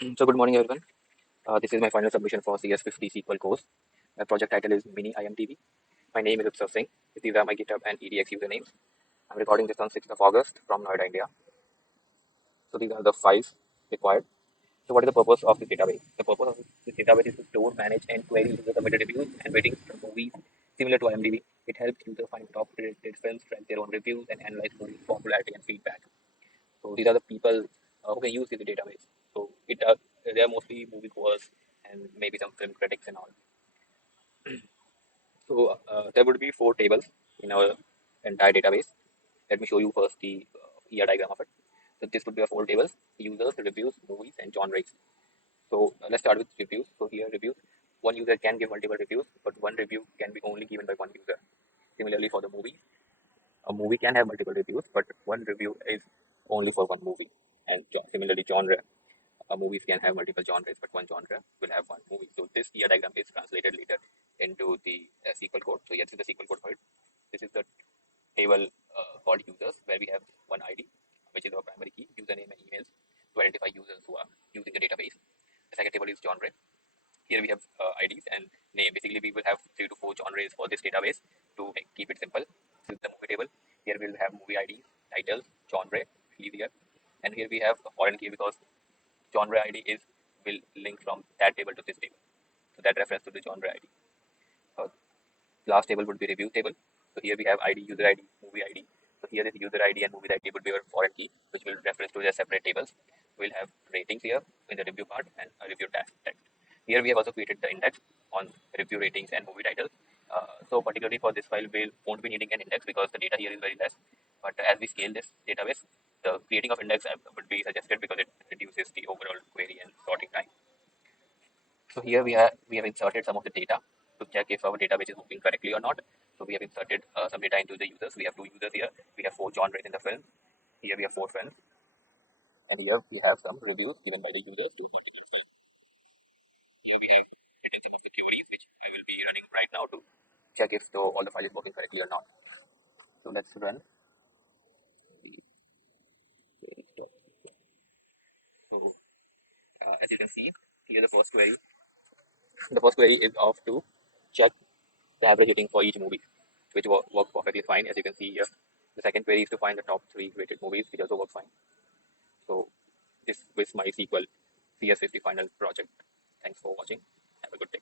So good morning, everyone. This is my final submission for CS50 SQL course. My project title is Mini IMDb. My name is Utsav Singh. These are my GitHub and EDX usernames. I'm recording this on 6th of August from Noida, India. So these are the files required. So what is the purpose of this database? The purpose of this database is to store, manage, and query user submitted reviews and ratings from movies similar to IMDb. It helps users find top rated films, track their own reviews, and analyze movie popularity and feedback. So these are the people who can use this database. So they are mostly moviegoers and maybe some film critics and all. So there would be four tables in our entire database. Let me show you first the ER diagram of it. So this would be our four tables: users, reviews, movies, and genres. So let's start with reviews. So here reviews. One user can give multiple reviews, but one review can be only given by one user. Similarly for the movie, a movie can have multiple reviews, but one review is only for one movie. And similarly, genre. Movies can have multiple genres, but one genre will have one movie. So this ER diagram is translated later into the SQL code. So yes, this is the SQL code for it. This is the table called users, where we have one ID, which is our primary key, username and emails to identify users who are using the database. The second table is genre. Here we have IDs and name. Basically, we will have 3 to 4 genres for this database to keep it simple. This is the movie table. Here we'll have movie IDs, titles, genre, release year, and here we have a foreign key because genre ID is will link from that table to this table. So that refers to the genre ID. Uh, Last table would be review table. So here we have ID, user ID, movie ID. So here is user ID and movie ID would be our foreign key, which will reference to their separate tables. We'll have ratings here in the review part and a review text. Here we have also created the index on review ratings and movie titles. So particularly for this file, we won't be needing an index because the data here is very less. But as we scale this database, the creating of index would be suggested because it reduces the overall query and sorting time. So here we have inserted some of the data to check if our database is working correctly or not. So we have inserted some data into the users. We have two users here. We have four genres in the film. Here we have four films, and here we have some reviews given by the users to a particular film. Here we have written some of the queries which I will be running right now to check if all the file is working correctly or not. So let's run the query stop. So as you can see, here the first query is of to check the average rating for each movie, which works perfectly fine, as you can see here. The second query is to find the top 3 rated movies, which also works fine. So this was my SQL CS50 final project. Thanks for watching. Have a good day.